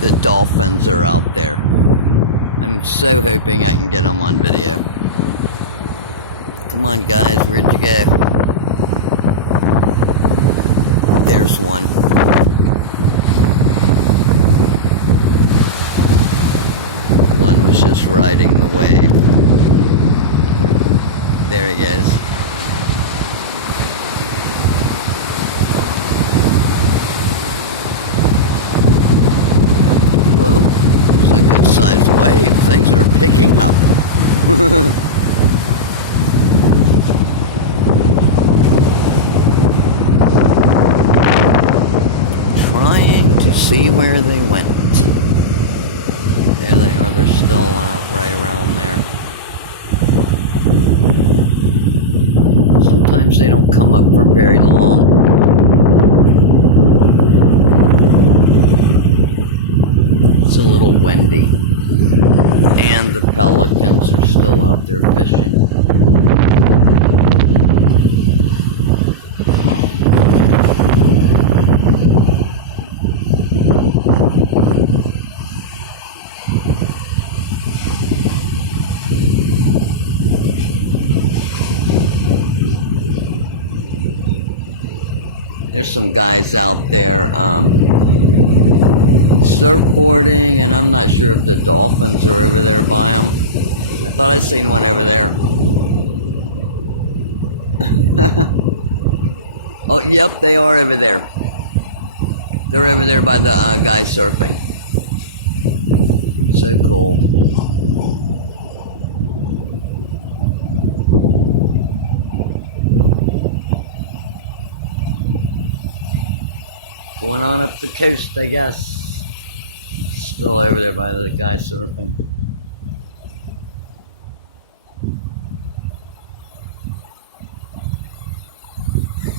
The Dolphins are out there. I'm so hoping I can get them on video. Come on, guys, where'd you go? There's one. One was just riding the wave. There he is. See where they went. There they are, still right. Sometimes they don't come up for very long. It's a little windy. And the Pelicans are still out there fishing. There's some guys out there snowboarding, and I'm not sure if the Dolphins are over there by them. I thought I seen one over there. Oh, yep, they are over there. They're over there by the guy surfing. So cool. Going on up the coast, I guess. Still over there by the guy surfing.